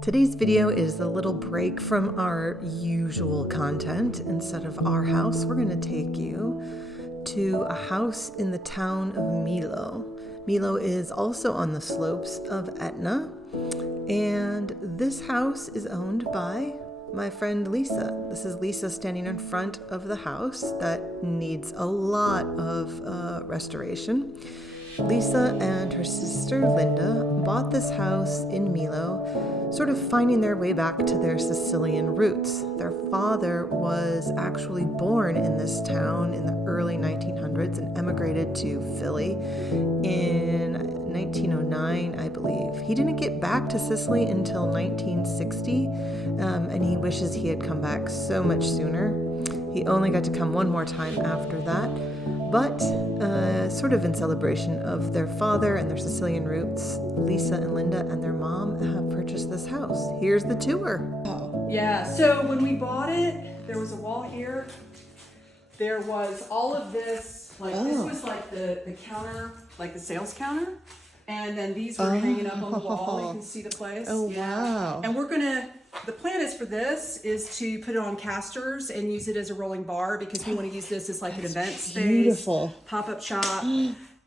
Today's video is a little break from our usual content. Instead of our house, we're going to take you to a house in the town of Milo. Milo is also on the slopes of Etna, and this house is owned by my friend Lisa. This is Lisa standing in front of the house that needs a lot of restoration. Lisa and her sister Linda bought this house in Milo, sort of finding their way back to their Sicilian roots. Their father was actually born in this town in the early 1900s and emigrated to Philly in 1909, I believe. He didn't get back to Sicily until 1960, and he wishes he had come back so much sooner. He only got to come one more time after that. But sort of in celebration of their father and their Sicilian roots, Lisa and Linda and their mom have purchased this house. Here's the tour. Oh. Yeah, so when we bought it, there was a wall here. There was all of this, this was like the counter, like the sales counter. And then these were hanging up on the wall. You can see the place. Oh, yeah. Wow. And the plan is for this is to put it on casters and use it as a rolling bar because we want to use this as like an event space. Beautiful. Pop-up shop.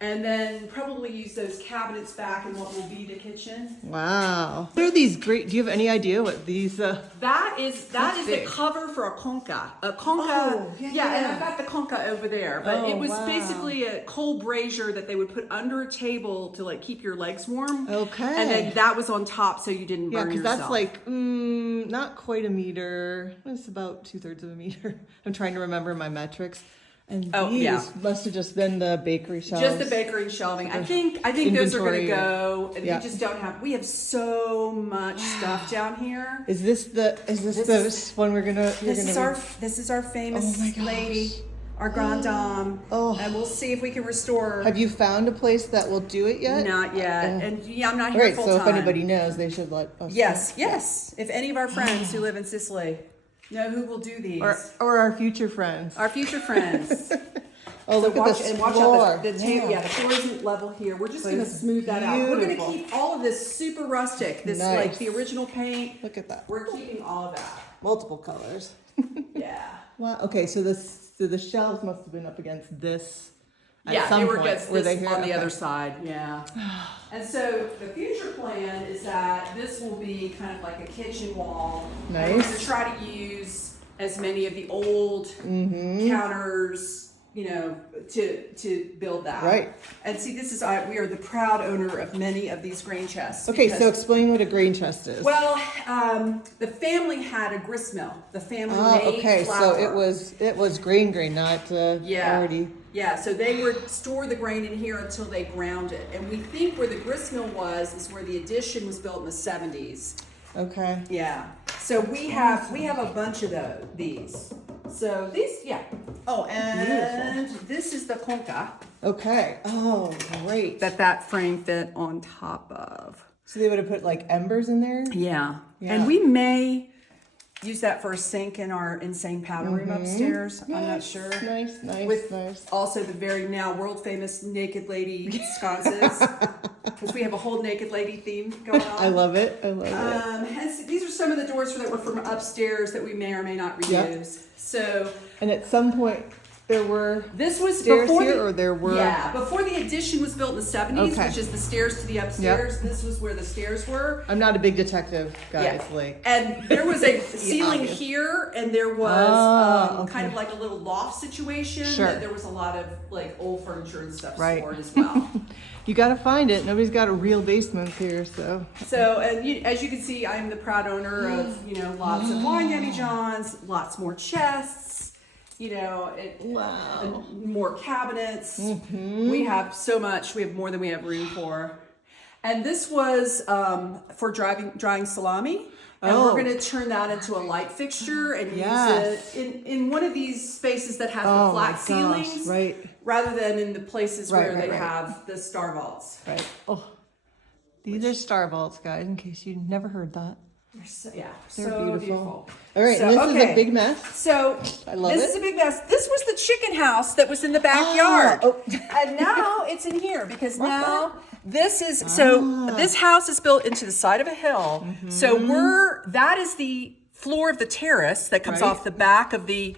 And then probably use those cabinets back in what will be the kitchen. Wow. What are these great, do you have any idea what these, That is the cover for a conca. A conca, and I've got the conca over there. But it was basically a coal brazier that they would put under a table to like keep your legs warm. Okay. And then that was on top so you didn't burn yourself. Yeah, because that's like, not quite a meter. It's about 2/3 of a meter. I'm trying to remember my metrics. And these must have just been the bakery shelves. Just the bakery shelving. I think those are going to go. And we just don't have. We have so much stuff down here. Is this the one we're gonna? This is our famous lady, our grand dame. And we'll see if we can restore. Have you found a place that will do it yet? Not yet. And I'm not here full time. So if anybody knows, they should let us. Yes. If any of our friends who live in Sicily know who will do these. Or our future friends. Our future friends. Look at this floor. The floor isn't level here. We're just going to smooth that out. We're going to keep all of this super rustic. This like the original paint. Look at that. We're keeping all of that. Multiple colors. Yeah. Wow. Okay, so the shelves must have been up against this. They were against this on the other side. Yeah. And so the future plan is that this will be kind of like a kitchen wall. Nice. We're going to try to use as many of the old counters, to build that. Right. And see, this is we are the proud owner of many of these grain chests. Okay, so explain what a grain chest is. Well, the family had a grist mill. The family made flour. So it was grain, not already. Yeah, so they would store the grain in here until they ground it. And we think where the grist mill is where the addition was built in the 70s. Okay. Yeah. So we have a bunch of these. So these, Oh, and beautiful. This is the conca. Okay. Oh, great. That frame fit on top of. So they would have put like embers in there? Yeah. And we may use that for a sink in our insane powder room upstairs. I'm not sure. Nice. With also the very now world famous naked lady sconces. Because we have a whole naked lady theme going on. I love it. And so these are some of the doors that were from upstairs that we may or may not reuse. Yep. So. And at some point there were stairs here, or there were? Yeah, before the addition was built in the 70s, which is the stairs to the upstairs. Yep. This was where the stairs were. I'm not a big detective, guys. And there was a ceiling here, and there was kind of like a little loft situation. Sure. That there was a lot of like old furniture and stuff stored as well. You got to find it. Nobody's got a real basement here, so. So, and as you can see, I'm the proud owner of lots of wine demijohns, lots more chests. More cabinets. We have so much. We have more than we have room for. And this was for drying salami. And we're going to turn that into a light fixture and use it in one of these spaces that has the flat ceilings, rather than in the places where they have the star vaults. Right. Oh, these are star vaults, guys, in case you never heard that. Yeah, They're so beautiful. All right, So, and this is okay. a big mess. So I love this it. is a big mess. This was the chicken house that was in the backyard. Oh. And now it's in here because now this is this house is built into the side of a hill. So that is the floor of the terrace that comes off the back of the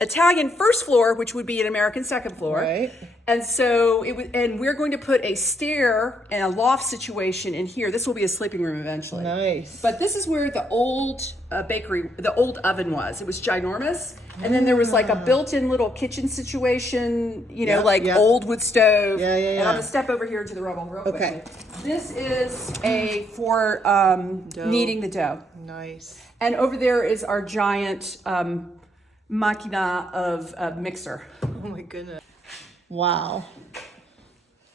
Italian first floor, which would be an American second floor. Right. And so we're going to put a stair and a loft situation in here. This will be a sleeping room eventually. Nice. But this is where the old bakery, the old oven was. It was ginormous. And then there was like a built-in little kitchen situation, old wood stove. Yeah. And I'm gonna step over here to the rubble real quickly. This is for kneading the dough. Nice. And over there is our giant machina of mixer. Oh my goodness. Wow.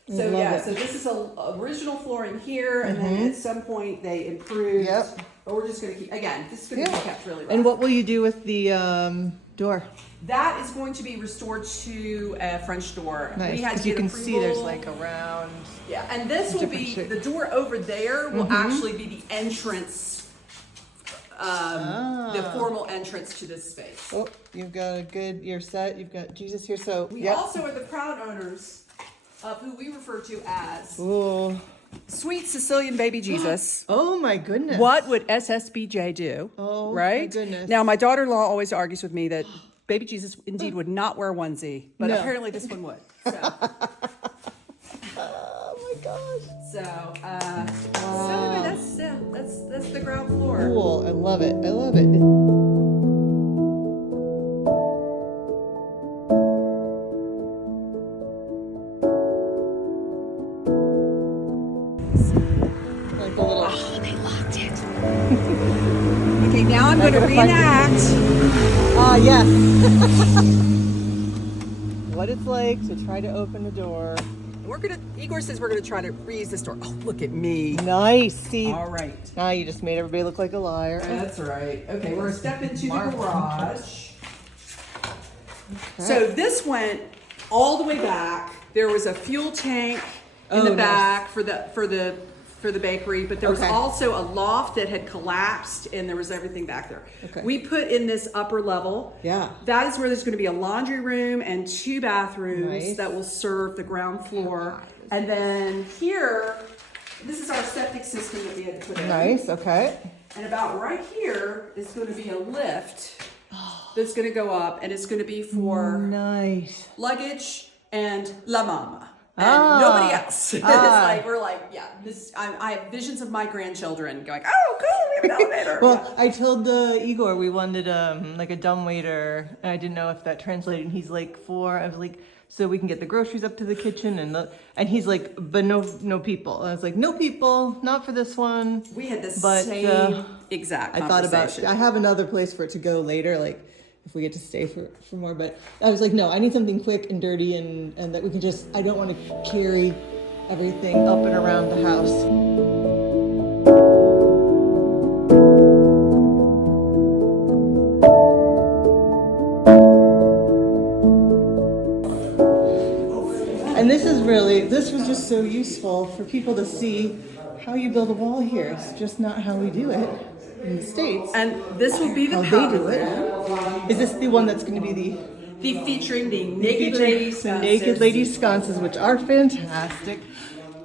So so this is a original flooring here, and then at some point they improved. Yep. But we're just going to keep, again, this is going to be kept really rough. And what will you do with the door? That is going to be restored to a French door. Nice, We had to because you get can approval. see there's like a round. Yeah, and this will be, shape. the door over there will actually be the entrance, the formal entrance to this space. Oh, you've got you're set. You've got Jesus here. So We also are the proud owners of who we refer to as Ooh. Sweet Sicilian Baby Jesus. Oh my goodness. What would SSBJ do? Oh, right? my goodness. Now, my daughter-in-law always argues with me that Baby Jesus indeed would not wear onesie, but No. apparently this one would. So, Oh my gosh. so anyway, that's the ground floor. Cool. I love it. I love it. Like a little. Oh, they locked it. Okay, now I'm going to reenact. Yes. What it's like to try to open a door. Igor says we're gonna try to reuse this door. Oh, look at me. Nice. See. All right. Now you just made everybody look like a liar. That's right. Okay, we're gonna step into the garage. Okay. So this went all the way back. There was a fuel tank in the back for the bakery, but there was also a loft that had collapsed, and there was everything back there. Okay. We put in this upper level. Yeah. That is where there's going to be a laundry room and 2 bathrooms Nice. that will serve the ground floor. And then here, this is our septic system that we had to put in. Nice. Okay. And about right here is going to be a lift that's going to go up, and it's going to be for Nice. luggage and la mama. And nobody else. It's like, we're like, yeah, I have visions of my grandchildren going, oh, cool, we have an elevator. Well, I told Igor we wanted like a dumbwaiter, and I didn't know if that translated. And he's like, I was like, so we can get the groceries up to the kitchen, and he's like, but no people. And I was like, no people, not for this one. We had the same exact conversation. I thought about, I have another place for it to go later, like if we get to stay for more, but I was like, no, I need something quick and dirty and that we can just, I don't want to carry everything up and around the house. And this was just so useful for people to see how you build a wall here. It's just not how we do it in the States. And this will be the How they powder do it. room. Is this the one that's going to be Featuring the naked lady sconces. naked lady sconces, which are fantastic.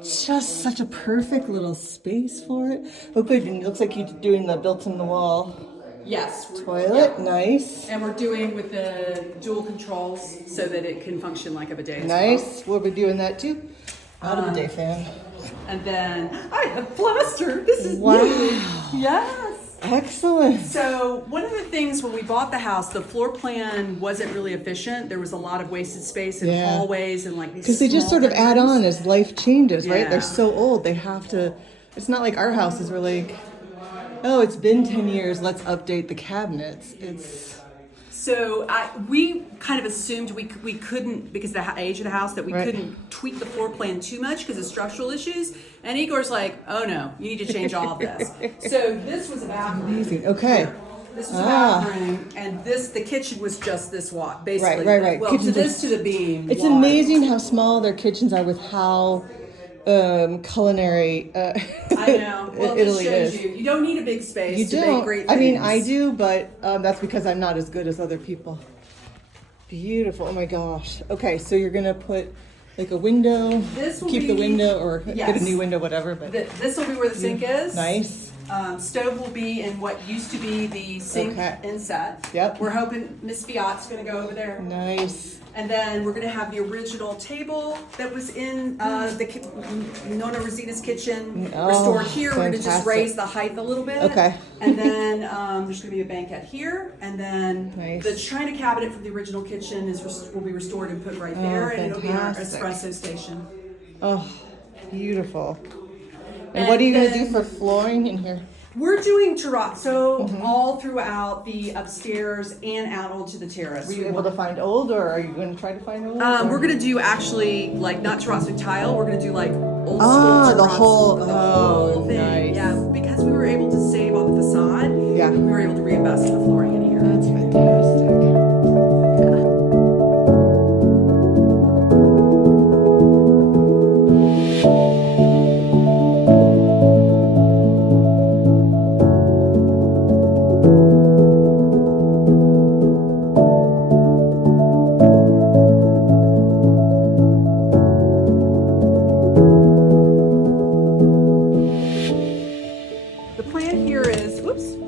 Just such a perfect little space for it. Oh, good. And it looks like you're doing the built-in-the-wall Yes. toilet. Nice. And we're doing with the dual controls so that it can function like a bidet as Nice. We'll be doing that too. Out of the day fan. well. And then I have plaster. This is Wow. new. Yes. Excellent. So one of the things when we bought the house, the floor plan wasn't really efficient. There was a lot of wasted space in Yeah. hallways and like these Because they just small sort of add bedrooms. on as life changes, right? Yeah. They're so old. They have to. It's not like our houses were like, oh, it's been 10 years. Let's update the cabinets. So we kind of assumed we couldn't, because of the age of the house, that we Right. couldn't tweak the floor plan too much because of structural issues. And Igor's like, oh no, you need to change all of this. So this was a bathroom. Amazing. Okay. This was a bathroom, and the kitchen was just this wide, basically. Right. Well, Kitchens to the beam. It's wide. amazing how small their kitchens are with how culinary. I know. Well, Italy this shows is. you. You don't need a big space You to don't. make great I things. mean, I do, but that's because I'm not as good as other people. Beautiful. Oh my gosh. Okay, so you're gonna put like a window. This will keep be, the window or get yes. a new window, whatever. But This will be where the sink is. nice. Stove will be in what used to be the sink Okay. inset. Yep. We're hoping Miss Fiat's going to go over there. Nice. And then we're going to have the original table that was in Nonna Rosita's kitchen Oh, restored here. We're going to just fantastic. raise the height a little bit. Okay. And then there's going to be a banquette here. And then Nice. the china cabinet from the original kitchen will be restored and put right there. And it'll be our fantastic. espresso station. Oh, beautiful. And And what are you gonna then- do for flooring in here? We're doing terrazzo Mm-hmm. all throughout the upstairs and out onto the terrace. Were you able to find old, or are you going to try to find old? We're gonna do actually like not terrazzo tile. We're gonna do like old school Ah, terrazzo. the whole- the oh, whole thing. nice. Yeah, because we were able to save on the facade. Yeah. we were able to reinvest in the flooring in here. That's fantastic. The plan here is,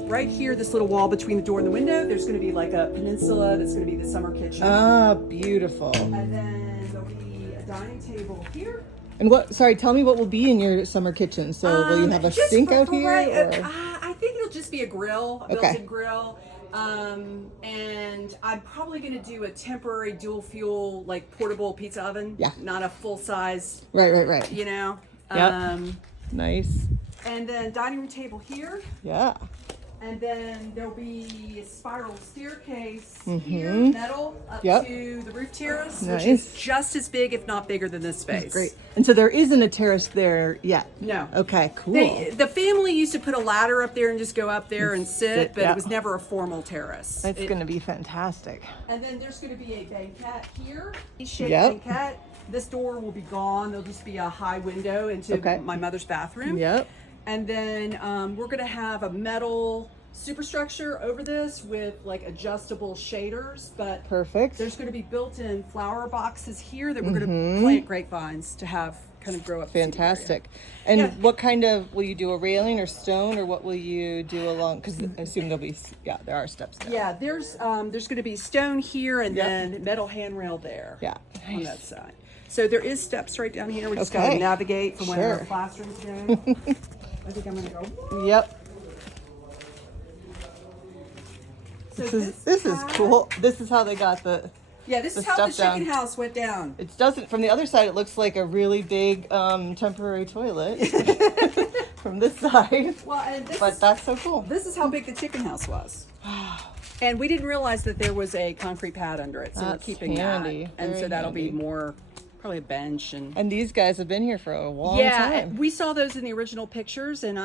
right here, this little wall between the door and the window. There's gonna be like a peninsula. That's gonna be the summer kitchen. Ah, beautiful. And then there'll be a dining table here. And sorry, tell me what will be in your summer kitchen. So will you have a Just sink for- out for here? right- or? I think it'll just be a grill, a Okay. built-in grill. And I'm probably gonna do a temporary dual fuel, like portable pizza oven. Yeah. Not a full size, Right. you know. Yep. Nice. And then dining room table here. Yeah. And then there'll be a spiral staircase Mm-hmm. here, metal, up Yep. to the roof terrace, Nice. which is just as big, if not bigger, than this space. Great. And so there isn't a terrace there yet? No. Okay, cool. The family used to put a ladder up there and just go up there and sit, but yeah. it was never a formal terrace. That's going to be fantastic. And then there's going to be a banquette here, shaped Yep. banquette. This door will be gone. There'll just be a high window into Okay. my mother's bathroom. Yep. And then we're going to have a metal superstructure over this with like adjustable shaders, but Perfect. there's going to be built-in flower boxes here that we're going to plant grapevines to have kind of grow up. the seating area. Fantastic. And Yeah. what kind of, will you do a railing or stone, or what will you do along, because I assume there'll be, there are steps down. Yeah, there's going to be stone here and Yep. then metal handrail there. Yeah. On that side. So there is steps right down here. We just got Okay. to navigate from one of Sure. our classrooms today. I think I'm going to go. Yep. So This is cool. This is how they got the, Yeah, this the is how the stuff chicken down. house went down. it doesn't, from the other side, it looks like a really big temporary toilet from this side. Well, and But that's so cool. this is how big the chicken house was. And we didn't realize that there was a concrete pad under it, so That's we're keeping handy. that. And Very so that'll handy. be more, probably a bench and. And these guys have been here for a long Yeah, time. we saw those in the original pictures, and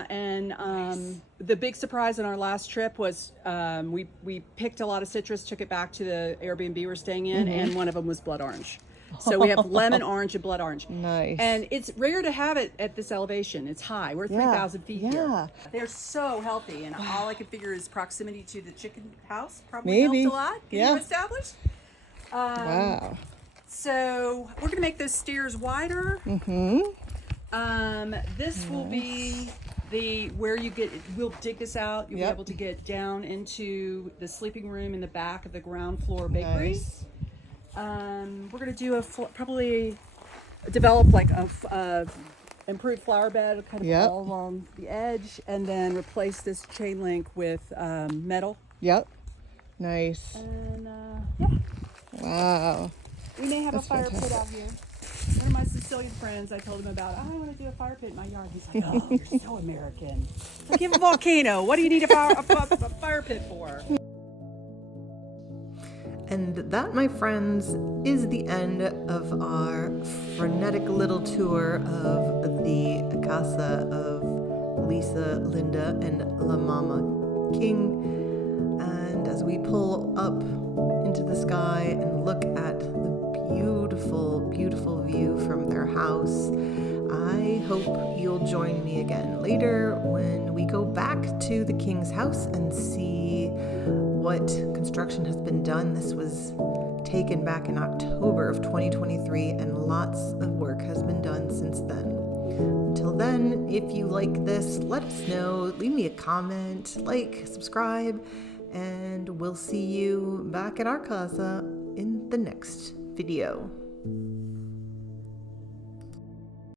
the big surprise on our last trip was we picked a lot of citrus, took it back to the Airbnb we're staying in, Mm-hmm. and one of them was blood orange. So we have lemon orange and blood orange. Nice. And it's rare to have it at this elevation. It's high. We're 3,000 feet yeah. here. They're so healthy, and all I can figure is proximity to the chicken house probably Maybe. helped a lot getting Yeah. them established. Wow. So we're gonna make those stairs wider. This will be where you get. We'll dig this out. You'll Yep. be able to get down into the sleeping room in the back of the ground floor bakery. Nice. We're gonna do probably develop like a improved flower bed, kind of Yep. all along the edge, and then replace this chain link with metal. Yep. Nice. And Wow. we may have That's a fire pit fantastic. out here. One of my Sicilian friends, I told him about, I want to do a fire pit in my yard. He's like, oh, you're so American. Like, you have a volcano. What do you need a fire pit for? And that, my friends, is the end of our frenetic little tour of the casa of Lisa, Linda, and La Mama King. And as we pull up into the sky and look at the beautiful, beautiful view from their house, I hope you'll join me again later when we go back to the king's house and see what construction has been done. This was taken back in October of 2023, and lots of work has been done since then. Until then, if you like this, let us know. Leave me a comment, like, subscribe, and we'll see you back at our casa in the next video.